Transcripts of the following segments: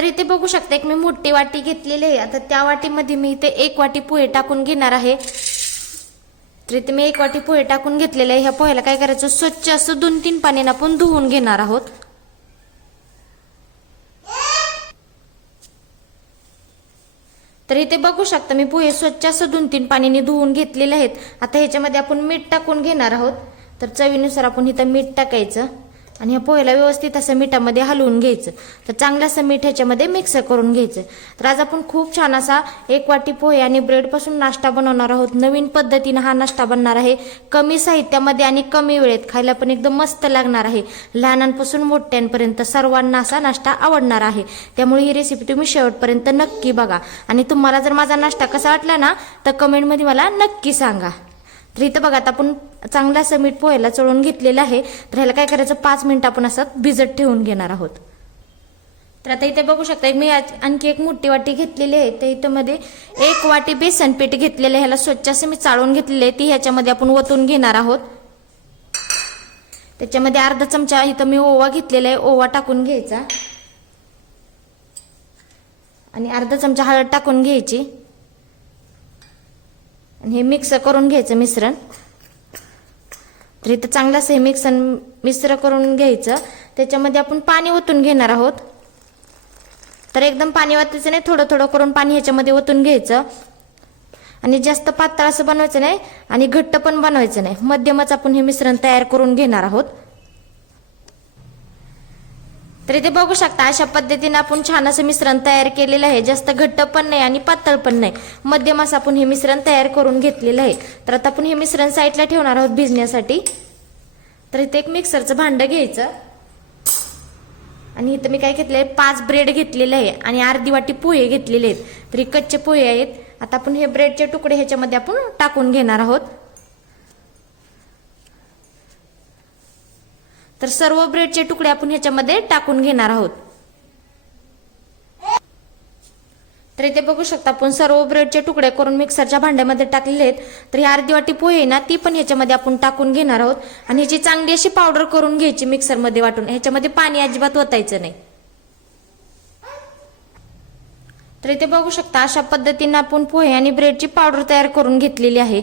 तर इथे बघू शकता एक मी मोठी वाटी घेतलेली आहे. आता त्या वाटीमध्ये मी इथे एक वाटी पोहे टाकून घेणार आहे. तर इथे मी एक वाटी पोहे टाकून घेतलेले आहे. ह्या पोह्याला काय करायचं? स्वच्छ असं दोन तीन पाण्यानं आपण धुवून घेणार आहोत. तर इथे बघू शकता मी पोहे स्वच्छ असं दोन तीन पाण्याने धुवून घेतलेले आहेत. आता ह्याच्यामध्ये आपण मीठ टाकून घेणार आहोत. तर चवीनुसार आपण इथं मीठ टाकायचं. आणि ह्या पोह्याला व्यवस्थित असं मिठामध्ये हलवून घ्यायचं. तर चांगलं असं मीठ ह्याच्यामध्ये मिक्स करून घ्यायचं. तर आज आपण खूप छान असा एक वाटी पोहे आणि ब्रेडपासून नाश्ता बनवणार आहोत. नवीन पद्धतीनं हा नाश्ता बनणार आहे. कमी साहित्यामध्ये आणि कमी वेळेत खायला पण एकदम मस्त लागणार आहे. लहानांपासून मोठ्यांपर्यंत सर्वांना असा नाश्ता आवडणार आहे. त्यामुळे ही रेसिपी तुम्ही शेवटपर्यंत नक्की बघा. आणि तुम्हाला जर माझा नाश्ता कसा वाटला ना तर कमेंटमध्ये मला नक्की सांगा. तर इथं बघा आता आपण चांगला असं मीठ पोह्याला चळून घेतलेलं आहे तर ह्याला काय करायचं? पाच मिनिटं आपण असं भिजत ठेवून घेणार आहोत. तर आता इथे बघू शकता मी आणखी एक मोठी वाटी घेतलेली आहे. तर इथं मध्ये एक वाटी बेसन पीठ घेतलेलं आहे. ह्याला स्वच्छ असं मी चाळून घेतलेले आहे. ती ह्याच्यामध्ये आपण ओतून घेणार आहोत. त्याच्यामध्ये अर्धा चमचा इथं मी ओवा घेतलेला आहे. ओवा टाकून घ्यायचा. आणि अर्धा चमचा हळद टाकून घ्यायची. आणि हे मिक्स करून घ्यायचं मिश्रण. तर इथं चांगलं हे मिक्सन मिश्र करून घ्यायचं. त्याच्यामध्ये आपण पाणी ओतून घेणार आहोत. तर एकदम पाणी वाचायचं नाही थोडं थोडं करून पाणी ह्याच्यामध्ये ओतून घ्यायचं. आणि जास्त पातळ असं बनवायचं नाही आणि घट्ट पण बनवायचं नाही. मध्यमच आपण हे मिश्रण तयार करून घेणार आहोत. तर इथे बघू शकता अशा पद्धतीने आपण छान असं मिश्रण तयार केलेलं आहे. जास्त घट्ट पण नाही आणि पातळ पण नाही. मध्यम असं आपण हे मिश्रण तयार करून घेतलेलं आहे. तर आता आपण हे मिश्रण साईडला ठेवणार आहोत भिजण्यासाठी. तर इथे एक मिक्सरचं भांडं घ्यायचं. आणि इथं मी काय घेतलंय? पाच ब्रेड घेतलेले आहे आणि अर्धी वाटी पोहे घेतलेले आहेत. तर हे कच्चे पोहे आहेत. आता आपण हे ब्रेडचे तुकडे ह्याच्यामध्ये आपण टाकून घेणार आहोत. तर सर्व ब्रेडचे तुकडे आपण ह्याच्यामध्ये टाकून घेणार आहोत. तर इथे बघू शकता आपण सर्व ब्रेडचे तुकडे करून मिक्सरच्या भांड्यामध्ये टाकलेले आहेत. तर ही अर्धी वाटी पोहे ना ती पण ह्याच्यामध्ये आपण टाकून घेणार आहोत. आणि ह्याची चांगली अशी पावडर करून घ्यायची मिक्सरमध्ये वाटून. ह्याच्यामध्ये पाणी अजिबात ओतायचं नाही. तर इथे बघू शकता अशा पद्धतीने आपण पोहे आणि ब्रेडची पावडर तयार करून घेतलेली आहे.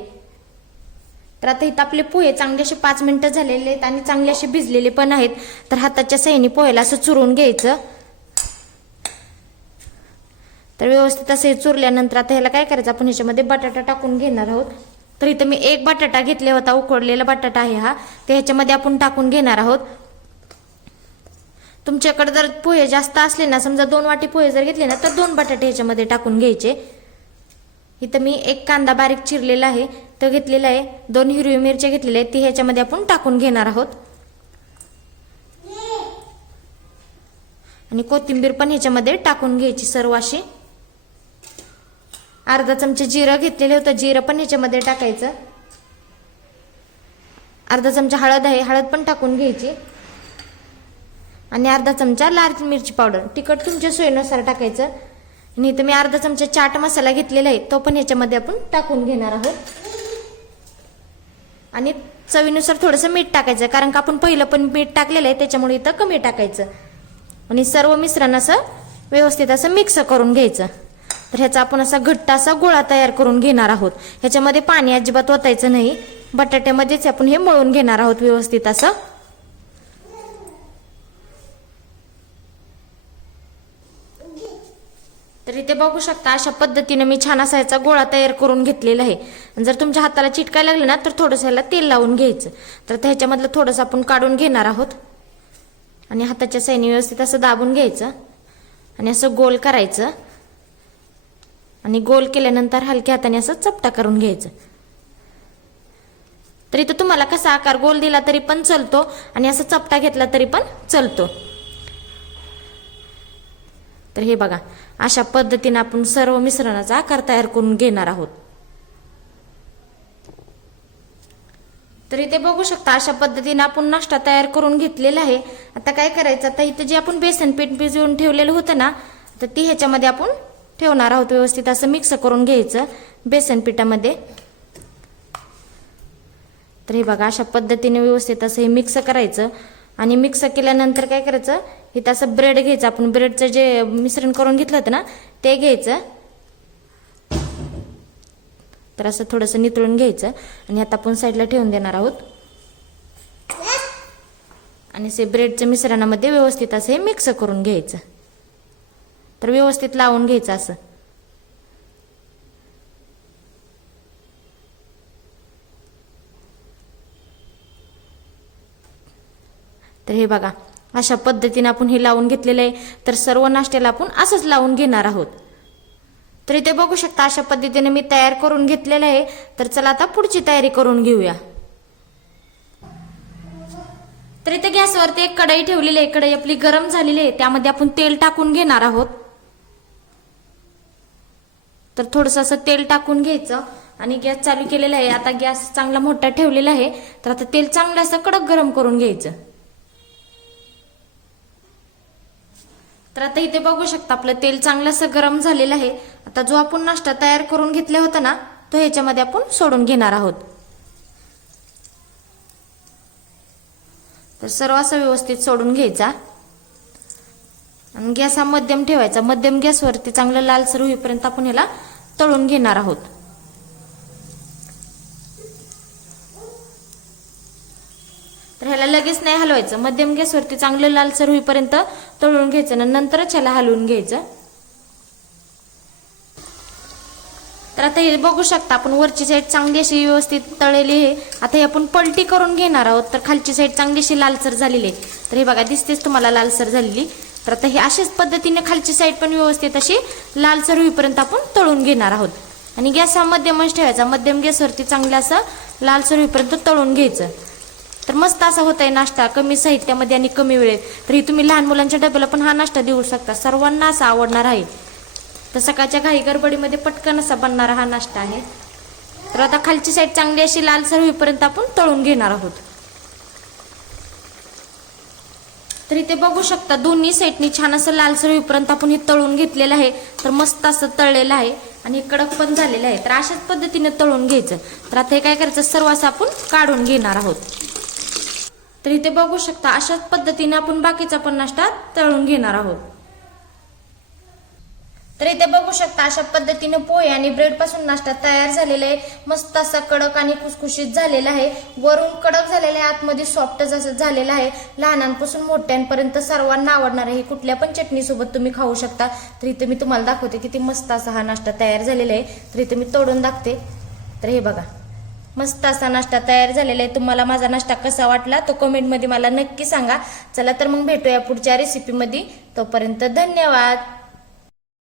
तर आता इथं आपले पोहे चांगले असे पाच मिनटं झालेले आहेत आणि चांगले असे भिजलेले पण आहेत. तर हाताच्या सहाय्याने पोह्याला असं चुरून घ्यायचं. तर व्यवस्थित असं हे चुरल्यानंतर आता ह्याला काय करायचं? आपण ह्याच्यामध्ये बटाटा टाकून घेणार आहोत. तर इथं मी एक बटाटा घेतला होता उकडलेला बटाटा आहे हा. ते ह्याच्यामध्ये आपण टाकून घेणार आहोत. तुमच्याकडे जर पोहे जास्त असले ना समजा दोन वाटी पोहे जर घेतले ना तर दोन बटाटे ह्याच्यामध्ये टाकून घ्यायचे. इथं मी एक कांदा बारीक चिरलेला आहे तो घेतलेला आहे दोन हिरवी मिरच्या घेतलेल्या आहेत ती ह्याच्यामध्ये आपण टाकून घेणार आहोत. आणि कोथिंबीर पण ह्याच्यामध्ये टाकून घ्यायची सर्व अशी. अर्धा चमचा जिरं घेतलेलं होतं जिरं पण ह्याच्यामध्ये टाकायचं. अर्धा चमचा हळद आहे हळद पण टाकून घ्यायची. आणि अर्धा चमचा लाल मिरची पावडर तिखट तुमच्या सोयीनुसार टाकायचं. आणि इथं मी अर्धा चमचा चाट मसाला घेतलेला आहे तो पण ह्याच्यामध्ये आपण टाकून घेणार आहोत. आणि चवीनुसार थोडंसं मीठ टाकायचं कारण का आपण पहिलं पण मीठ टाकलेलं आहे त्याच्यामुळे इथं कमी टाकायचं. आणि सर्व मिश्रण असं व्यवस्थित असं मिक्स करून घ्यायचं. तर ह्याचा आपण असा घट्ट असा गोळा तयार करून घेणार आहोत. ह्याच्यामध्ये पाणी अजिबात ओतायचं नाही. बटाट्यामध्येच आपण हे मळून घेणार आहोत व्यवस्थित असं. तर इथे बघू शकता अशा पद्धतीने मी छान असा याचा गोळा तयार करून घेतलेला आहे. जर तुमच्या हाताला चिटकायला लागले ना तर थोडंसं ह्याला तेल लावून घ्यायचं. तर त्याच्यामधलं ह्याच्यामधलं थोडंसं आपण काढून घेणार आहोत. आणि हाताच्या सैनी व्यवस्थित असं दाबून घ्यायचं. आणि असं गोल करायचं. आणि गोल केल्यानंतर हलक्या हाताने असं चपटा करून घ्यायचं. तर इथं तुम्हाला कसा आकार गोल दिला तरी पण चलतो आणि असं चपटा घेतला तरी पण चलतो. तर हे बघा अशा पद्धतीने आपण सर्व मिश्रणाचा आकार तयार करून घेणार आहोत. तर इथे बघू शकता अशा पद्धतीने आपण नाश्ता तयार करून घेतलेला आहे. आता काय करायचं? आता इथे जे आपण बेसन पीठ भिजवून ठेवलेलं होतं ना तर ती ह्याच्यामध्ये आपण ठेवणार आहोत व्यवस्थित असं मिक्स करून घ्यायचं बेसन पिठामध्ये. तर हे बघा अशा पद्धतीने व्यवस्थित असं हे मिक्स करायचं. आणि मिक्स केल्यानंतर काय करायचं इथं असं ब्रेड घ्यायचं. आपण ब्रेडचं जे मिश्रण करून घेतलं होतं ना ते घ्यायचं. तर असं थोडंसं नितळून घ्यायचं. आणि आता आपण साईडला ठेवून देणार आहोत. आणि ते ब्रेडच्या मिश्रणामध्ये व्यवस्थित असं हे मिक्स करून घ्यायचं. तर व्यवस्थित लावून घ्यायचं असं. हे बघा. अशा पद्धतीने आपण हे लावून घेतलेलं आहे. तर सर्व नाश्त्याला आपण असंच लावून घेणार आहोत. तर इथे बघू शकता अशा पद्धतीने मी तयार करून घेतलेलं आहे. तर चला आता पुढची तयारी करून घेऊया. तर इथे गॅसवरती एक कढई ठेवलेली आहे. कढई आपली गरम झालेली आहे. त्यामध्ये आपण तेल टाकून घेणार आहोत. तर थोडस असं तेल टाकून घ्यायचं. आणि गॅस चालू केलेला आहे. आता गॅस चांगला मोठा ठेवलेला आहे. तर आता तेल चांगलं असं कडक गरम करून घ्यायचं. तर आता इथे बघू शकता आपलं तेल चांगलं असं गरम झालेलं आहे. आता जो आपण नाश्ता तयार करून घेतला होता ना तो ह्याच्यामध्ये आपण सोडून घेणार आहोत. तर सर्व असं व्यवस्थित सोडून घ्यायचा. आणि गॅस हा मध्यम ठेवायचा. मध्यम गॅसवरती चांगलं लालसर होईपर्यंत आपण ह्याला तळून घेणार आहोत. तर ह्याला लगेच नाही हलवायचं. मध्यम गॅसवरती चांगलं लालसर होईपर्यंत तळून घ्यायचं आणि नंतरच ह्याला हलवून घ्यायचं. तर आता हे बघू शकता आपण वरची साईड चांगली अशी व्यवस्थित तळलेली आहे. आता हे आपण पलटी करून घेणार आहोत तर खालची साईड चांगली अशी लालसर झालेली आहे. तर हे बघा दिसतेच तुम्हाला लालसर झालेली. तर आता हे अशाच पद्धतीने खालची साईड पण व्यवस्थित अशी लालसर होईपर्यंत आपण तळून घेणार आहोत. आणि गॅस हा मध्यमच ठेवायचा. मध्यम गॅसवरती चांगलं असं लालसर होईपर्यंत तळून घ्यायचं. तर मस्त असा होत आहे नाश्ता कमी साहित्यामध्ये आणि कमी वेळेत. तरी तुम्ही लहान मुलांच्या डब्याला पण हा नाश्ता देऊ शकता. सर्वांना असा आवडणार आहे. तर सकाळच्या घाई गडबडीमध्ये पटकन असा बनणारा हा नाश्ता आहे. तर आता खालची साईड चांगली अशी लालसर होईपर्यंत आपण तळून घेणार आहोत. तर इथे बघू शकता दोन्ही साईडनी छान असं लालसर होईपर्यंत आपण हे तळून घेतलेलं आहे. तर मस्त असं तळलेलं आहे आणि कडक पण झालेलं आहे. तर अशाच पद्धतीने तळून घ्यायचं. तर आता हे काय करायचं? सर्व असं आपण काढून घेणार आहोत. तर इथे बघू शकता अशाच पद्धतीने आपण बाकीचा पण नाश्ता तळून घेणार आहोत. तर इथे बघू शकता अशा पद्धतीने पोहे आणि ब्रेडपासून नाश्ता तयार झालेला आहे. मस्त असा कडक आणि खुसखुशीत झालेला आहे. वरून कडक झालेला आहे आतमध्ये सॉफ्टच असं झालेलं आहे. लहानांपासून मोठ्यांपर्यंत सर्वांना आवडणार आहे. कुठल्या पण चटणी सोबत तुम्ही खाऊ शकता. तर इथे मी तुम्हाला दाखवते किती मस्त असा हा नाश्ता तयार झालेला आहे. तर इथे मी तोडून दाखते तर हे बघा. मस्त असा नाश्ता तयार झालेला आहे. तुम्हाला माझा नाश्ता कसा वाटला तो कमेंटमध्ये मला नक्की सांगा. चला तर मग भेटूया पुढच्या रेसिपीमध्ये तोपर्यंत धन्यवाद.